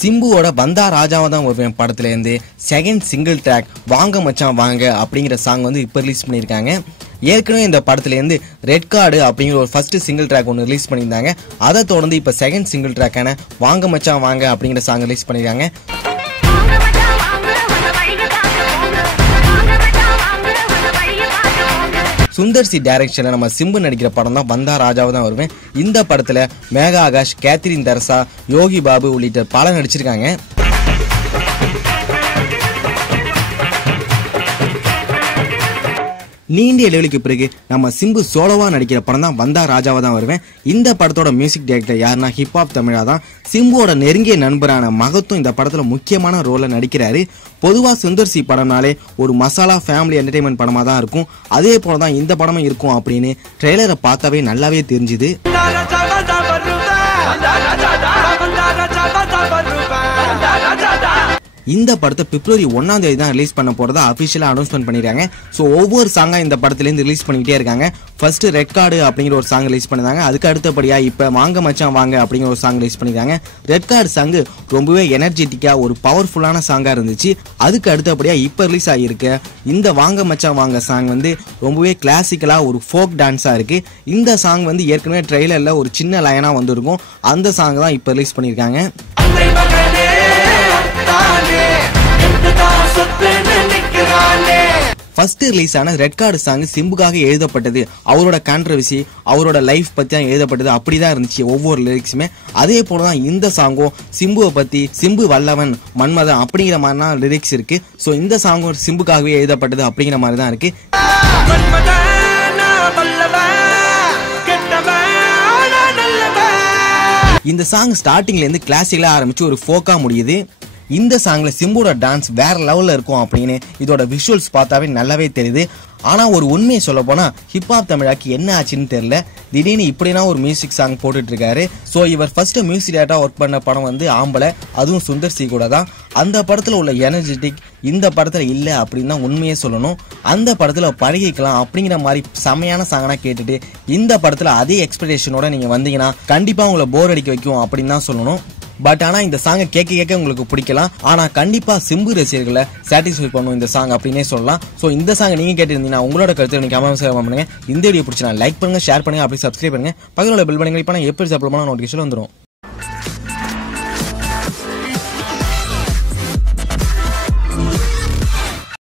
சிம்புவோட வந்தா ராஜாவா தான் வருவேன் படத்துல இருந்து செகண்ட் சிங்கிள் ட்ராக் வாங்க மச்சான் வாங்க அப்படிங்கிற சாங் வந்து இப்ப ரிலீஸ் பண்ணிருக்காங்க. ஏற்கனவே இந்த படத்துல இருந்து ரெட் கார்டு அப்படிங்கிற ஒரு ஃபர்ஸ்ட் சிங்கிள் ட்ராக் ஒன்று ரிலீஸ் பண்ணியிருந்தாங்க. அதை தொடர்ந்து இப்ப செகண்ட் சிங்கிள் ட்ராக்கான வாங்க மச்சான் வாங்க அப்படிங்கிற சாங் ரிலீஸ் பண்ணிருக்காங்க. சுந்தர் சி டைரக்ஷன்ல நம்ம சிம்பு நடிக்கிற படம் தான் வந்தா ராஜாவா தான் வருவேன். இந்த படத்துல மேகா ஆகாஷ், கேத்ரின் தரசா, யோகி பாபு உள்ளிட்ட பல நடிச்சிருக்காங்க. நீண்ட இடைவெளிக்கு பிறகு நம்ம சிம்பு சோலோவா நடிக்கிற படம் தான் வந்தா ராஜாவா தான் வருவேன். இந்த படத்தோட மியூசிக் டைரக்டர் யாருன்னா ஹிப்ஹாப் தமிழா தான். சிம்புவோட நெருங்கிய நண்பரான மகத்தும் இந்த படத்துல முக்கியமான ரோல நடிக்கிறாரு. பொதுவா சுந்தர் சி படம்னாலே ஒரு மசாலா ஃபேமிலி என்டர்டைன்மெண்ட் படமா தான் இருக்கும். அதே போலதான் இந்த படமும் இருக்கும் அப்படின்னு ட்ரெய்லரை பார்த்தாவே நல்லாவே தெரிஞ்சுது. இந்த படத்தை பிப்ரவரி 1ஆம் தேதி தான் ரிலீஸ் பண்ண போறதா அபிஷியலா அனௌன்ஸ்மெண்ட் பண்ணிருக்காங்க. சோ ஒவ்வொரு சாங்கா இந்த படத்துல இருந்து ரிலீஸ் பண்ணிட்டே இருக்காங்க. ஃபர்ஸ்ட் ரெட் கார்டு அப்படிங்கிற ஒரு சாங் ரிலீஸ் பண்ணிருந்தாங்க. அதுக்கு அடுத்தபடியா இப்ப வாங்க மச்சான் வாங்க அப்படிங்கிற ஒரு சாங் ரிலீஸ் பண்ணிருக்காங்க. ரெட் கார்டு சாங் ரொம்பவே எனர்ஜெட்டிக்கா ஒரு பவர்ஃபுல்லான சாங்கா இருந்துச்சு. அதுக்கு அடுத்தபடியா இப்ப ரிலீஸ் ஆகியிருக்க இந்த வாங்க மச்சான் வாங்க சாங் வந்து ரொம்பவே கிளாசிக்கலா ஒரு ஃபோக் டான்ஸா இருக்கு. இந்த சாங் வந்து ஏற்கனவே ட்ரெய்லர்ல ஒரு சின்ன லைனா வந்திருக்கும். அந்த சாங் தான் இப்ப ரிலீஸ் பண்ணிருக்காங்க. ஃபர்ஸ்ட் ரிலீஸ் ஆன ரெட் கார்டு சாங் சிம்புக்காக எழுதப்பட்டது. அவரோட கான்ட்ரவர்சி, அவரோட லைஃப் பத்தி தான் எழுதப்பட்டது. அப்படிதான் இருந்துச்சு ஒவ்வொரு லிரிக்ஸுமே. அதே போலதான் இந்த சாங்கும் சிம்புவை பத்தி, சிம்பு வல்லவன் மன்மதன் அப்படிங்கிற மாதிரிலாம் லிரிக்ஸ் இருக்கு. சோ இந்த சாங்கும் சிம்புக்காகவே எழுதப்பட்டது அப்படிங்கிற மாதிரி தான் இருக்கு. இந்த சாங் ஸ்டார்டிங்ல இருந்து கிளாசிக்கலா ஆரம்பிச்சு ஒரு ஃபோக்கா முடியுது. இந்த சாங்ல சிம்புவோட டான்ஸ் வேற லெவல்ல இருக்கும் அப்படின்னு இதோட விஷுவல்ஸ் பார்த்தாவே நல்லாவே தெரியுது. ஆனா ஒரு உண்மையை சொல்ல போனா ஹிப்ஹாப் தமிழாக்கு என்ன ஆச்சுன்னு தெரியல. திடீர்னு இப்படினா ஒரு மியூசிக் சாங் போட்டுட்டு இருக்காரு. சோ இவர் ஃபர்ஸ்ட் மியூசிக் டேரக்டரா ஒர்க் பண்ண படம் வந்து ஆம்பளை, அதுவும் சுந்தர் சி கூட தான். அந்த படத்துல உள்ள எனர்ஜெட்டிக் இந்த படத்துல இல்ல அப்படின்னு தான் உண்மையே சொல்லணும். அந்த படத்துல பழகிக்கலாம் அப்படிங்கிற மாதிரி செமையான சாங்கனா கேட்டுட்டு இந்த படத்துல அதே எக்ஸ்பெக்டேஷனோட நீங்க வந்தீங்கன்னா கண்டிப்பா உங்களை போர் அடிக்க வைக்கும் அப்படின்னு தான் சொல்லணும். பட் ஆனா இந்த சாங்கை கேட்க உங்களுக்கு பிடிக்கலாம். ஆனா கண்டிப்பா சிம்பு ரசிகர்களை சாட்டிஸ்ஃபை பண்ணும் இந்த சாங் அப்படின்னே சொல்லலாம். சோ இந்த சாங் நீங்க கேட்டிருந்தீங்கன்னா உங்களோட கருத்து நீங்க கமெண்ட்ஸ்ல பண்ணுங்க. இந்த வீடியோ பிடிச்சா லைக் பண்ணுங்க, ஷேர் பண்ணுங்க, அப்படி சப்ஸ்கிரைப் பண்ணுங்க. பக்கத்துல பெல் பட்டனை கிளிக் பண்ணா எப்படி அப்லோட் பண்ணா நோட்டிஃபிகேஷன் வந்துரும்.